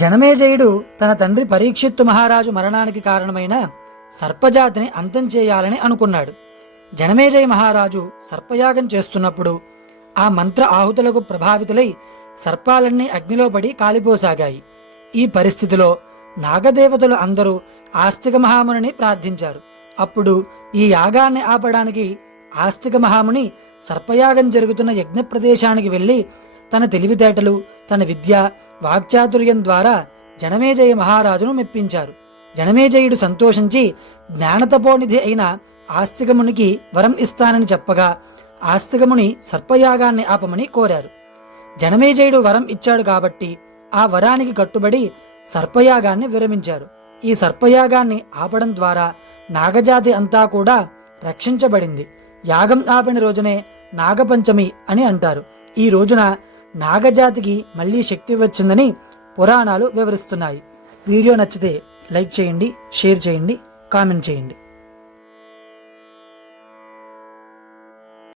జనమేజయుడు తన తండ్రి పరీక్షిత్తు మహారాజు మరణానికి కారణమైన సర్పజాతిని అంతం చేయాలని అనుకున్నాడు. జనమేజయ మహారాజు సర్పయాగం చేస్తున్నప్పుడు ఆ మంత్ర ఆహుతులకు ప్రభావితులై సర్పాలన్నీ అగ్నిలో పడి కాలిపోసాగాయి. ఈ పరిస్థితిలో నాగదేవతలు అందరూ ఆస్తిక మహామునిని ప్రార్థించారు. అప్పుడు ఈ యాగాన్ని ఆపడానికి ఆస్తిక మహాముని సర్పయాగం జరుగుతున్న యజ్ఞ ప్రదేశానికి వెళ్ళి తన తెలివితేటలు, తన విద్య, వాక్చాతుర్యం ద్వారా జనమేజయ మహారాజును మెప్పించారు. జనమేజయుడు సంతోషించి జ్ఞానతపోనిధి అయిన ఆస్తికమునికి వరం ఇస్తానని చెప్పగా ఆస్తికముని సర్పయాగాన్ని ఆపమని కోరారు. జనమేజయుడు వరం ఇచ్చాడు కాబట్టి ఆ వరానికి కట్టుబడి సర్పయాగాన్ని విరమించారు. ఈ సర్పయాగాన్ని ఆపడం ద్వారా నాగజాతి అంతా కూడా రక్షించబడింది. యాగం ఆపిన రోజునే నాగపంచమి అని అంటారు. ఈ రోజున నాగజాతికి మళ్ళీ శక్తి వచ్చిందని పురాణాలు వివరిస్తున్నాయి. వీడియో నచ్చితే లైక్ చేయండి, షేర్ చేయండి, కామెంట్ చేయండి.